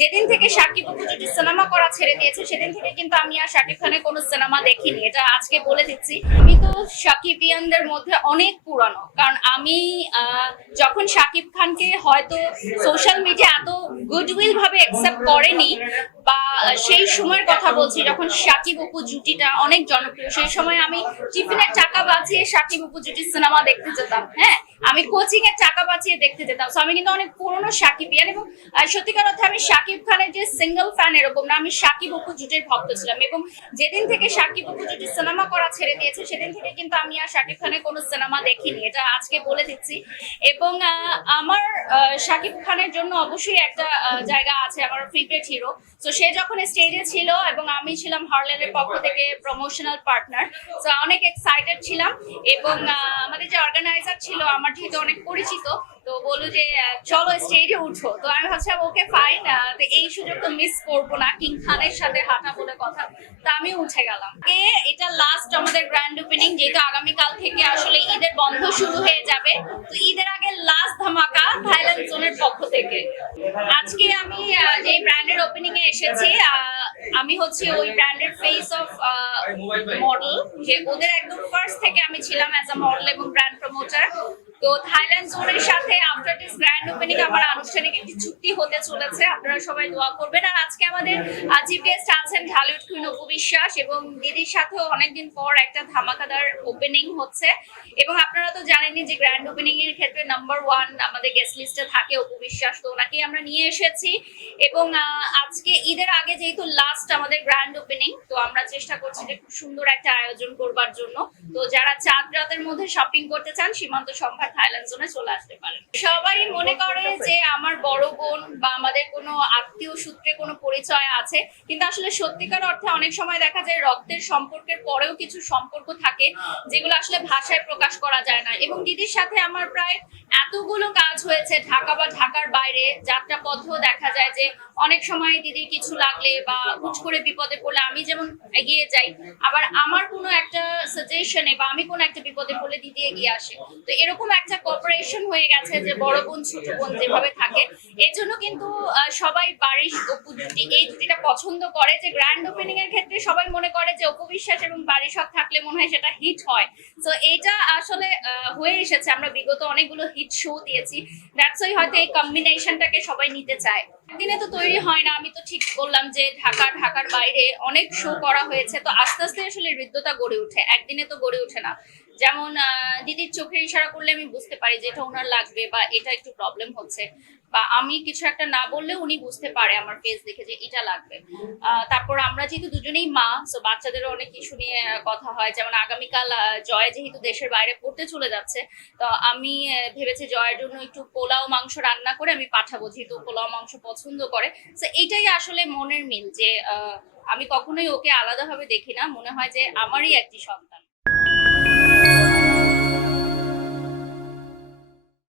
যেদিন থেকে সাকিব অপু জুটি সিনেমা করা ছেড়ে দিয়েছে, সেদিন থেকে কিন্তু আমি আর শাকিব খানের কোনো সিনেমা দেখিনি। এটা আজকে বলে দিচ্ছি। আমি তো সাকিবিয়ানদের মধ্যে অনেক পুরানো। কারণ আমি যখন শাকিব খানকে হয়তো সোশ্যাল মিডিয়া এত গুডউইল ভাবে অ্যাকসেপ্ট করেনি, বা সেই সময়ের কথা বলছি, যখন সাকিব অপু জুটিটা অনেক জনপ্রিয়, সেই সময় আমি টিফিনের টাকা বাঁচিয়ে সাকিব অপু জুটির সিনেমা দেখতে যেতাম। হ্যাঁ আমি কোচিং এর টাকা বাঁচিয়ে দেখতে যেতাম। সো আমি কিন্তু অনেক পুরনো সাকিবিয়ান এবং সত্যিকার অর্থে আমি সাকিব খানের যে সিঙ্গেল ফ্যান এরকম না, আমি সাকিব অপু জুটির ভক্ত ছিলাম এবং যেদিন থেকে সাকিব অপু জুটির সিনেমা করা ছেড়ে দিয়েছে, সেদিন থেকে কিন্তু আমি আর সাকিব খানের কোনো সিনেমা দেখিনি, এটা আজকে বলে দিচ্ছি। এবং আমার সাকিব খানের জন্য অবশ্যই একটা জায়গা আছে, আমার ফেভারিট হিরো তো সে যখন স্টেজে ছিল এবং আমি ছিলাম হার্লেনের পক্ষ থেকে প্রমোশনাল পার্টনার তো অনেক এক্সাইটেড ছিলাম এবং আমাদের যে অর্গানাইজার ছিল, আমার যেহেতু অনেক পরিচিত তো বলল যে, চলো স্টেজে উঠো। তো আমি ভাবছিলাম, ওকে ফাইন তো এই সুযোগ তো মিস করব না, কিং খানের সাথে হাঁটা বলে কথা। তা আমি উঠে গেলাম। এ, এটা লাস্ট আমাদের গ্র্যান্ড ওপেনিং যেহেতু আগামীকাল থেকে আসলে ঈদের বন্ধ শুরু হয়ে যাবে। তো ঈদের আগে লাস্ট ধামাকা থাইল্যান্ড জোনের পক্ষ থেকে। আজকে আমি যে ব্র্যান্ডের ওপেনিং এ এসেছি আমি হচ্ছে ওই ব্র্যান্ডের ফেস অফ মডেল যে ওদের একদম ফার্স্ট থেকে আমি ছিলাম অ্যাজ আ মডেল এবং ব্র্যান্ড প্রমোটার তো থাইল্যান্ড জোনের সাথে আফটার দিস গ্র্যান্ড ওপেনিং আমার আনুষ্ঠানিক একটি চুক্তি হতে চলেছে। আপনারা সবাই দোয়া করবেন। আর আজকে আমাদের গেস্ট আছেন ঢালিউড কুইন অপু বিশ্বাস এবং দিদির সাথেও অনেকদিন পর একটা ধামাকাদার ওপেনিং হচ্ছে। এবং আপনারা তো জানেনই যে গ্র্যান্ড ওপেনিং এর ক্ষেত্রে নাম্বার ওয়ান আমাদের গেস্ট লিস্টে থাকে অপু বিশ্বাস, তো আমরা নিয়ে এসেছি। এবং আজকে ঈদের আগে যেহেতু লাস্ট আমাদের গ্র্যান্ড ওপেনিং তো আমরা চেষ্টা করছি যে খুব সুন্দর একটা আয়োজন করবার জন্য। তো যারা চাঁদ রাতের মধ্যে শপিং করতে চান, সীমান্ত সম্ভার থাইল্যান্ড জোনে চলে আসতে পারেন। সবাই মনে করে যে আমার বড় বোন বা আমাদের কোনো আত্মীয় সূত্রে কোনো পরিচয় আছে, কিন্তু আসলে সত্যিকার অর্থে অনেক সময় দেখা যায় রক্তের সম্পর্কের পরেও কিছু সম্পর্ক থাকে, যেগুলো আসলে ভাষায় প্রকাশ করা যায় না। এবং দিদির সাথে আমার প্রায় এতগুলো কাজ হয়েছে ঢাকা বা ঢাকার বাইরে, যাত্রা পথেও দেখা যায় যে অনেক সময় দিদির কিছু লাগলে বা হুট করে বিপদে পড়লে আমি যেমন এগিয়ে যাই, আবার আমার কোনো একটা সাজেশনে বা আমি কোনো একটা বিপদে পড়লে দিদি এগিয়ে আসে। তো এরকম একটা কপারেশন হয়ে গেছে যে বড় বোন, ছোট বোন যেভাবে থাকে, এর জন্য কিন্তু সবাই বাড়ির অপু জুটি এই জুটিটা পছন্দ করে যে গ্র্যান্ড ওপেনিং এর ক্ষেত্রে সবাই মনে করে যে অপু বিশ্বাস এবং বাড়ি সব থাকলে মনে হয় সেটা হিট হয়। তো এইটা আসলে হয়ে এসেছে। আমরা বিগত অনেকগুলো হিট শো দিয়েছি। দ্যাটস ওই হয়তো এই কম্বিনেশনটাকে সবাই নিতে চায়। একদিনে তো তৈরি হয় না, আমি তো ঠিক বললাম যে ঢাকা ঢাকার বাইরে অনেক শো করা হয়েছে। তো আস্তে আস্তে আসলে হৃদ্যতা গড়ে ওঠে, একদিনে তো গড়ে উঠে না। যেমন দিদির চোখের ইশারা করলে আমি বুঝতে পারি যে এটা ওনার লাগবে বা এটা একটু প্রবলেম হচ্ছে। বা আমি কিছু একটা না বললে উনি বুঝতে পারে আমার ফেস দেখে যে এটা লাগবে। তারপর আমরা যেহেতু দুজনেই মা তো বাচ্চাদেরও অনেক কিছু নিয়ে কথা হয়। যেমন আগামীকাল জয় যেহেতু দেশের বাইরে পড়তে চলে যাচ্ছে, তো আমি ভেবেছি জয়ের জন্য একটু পোলাও, মাংস রান্না করে আমি পাঠাবো, যেহেতু পোলাও, মাংস পছন্দ করে। তো এইটাই আসলে মনের মিল যে আমি কখনোই ওকে আলাদাভাবে দেখি না। মনে হয় যে আমারই একটি সন্তান।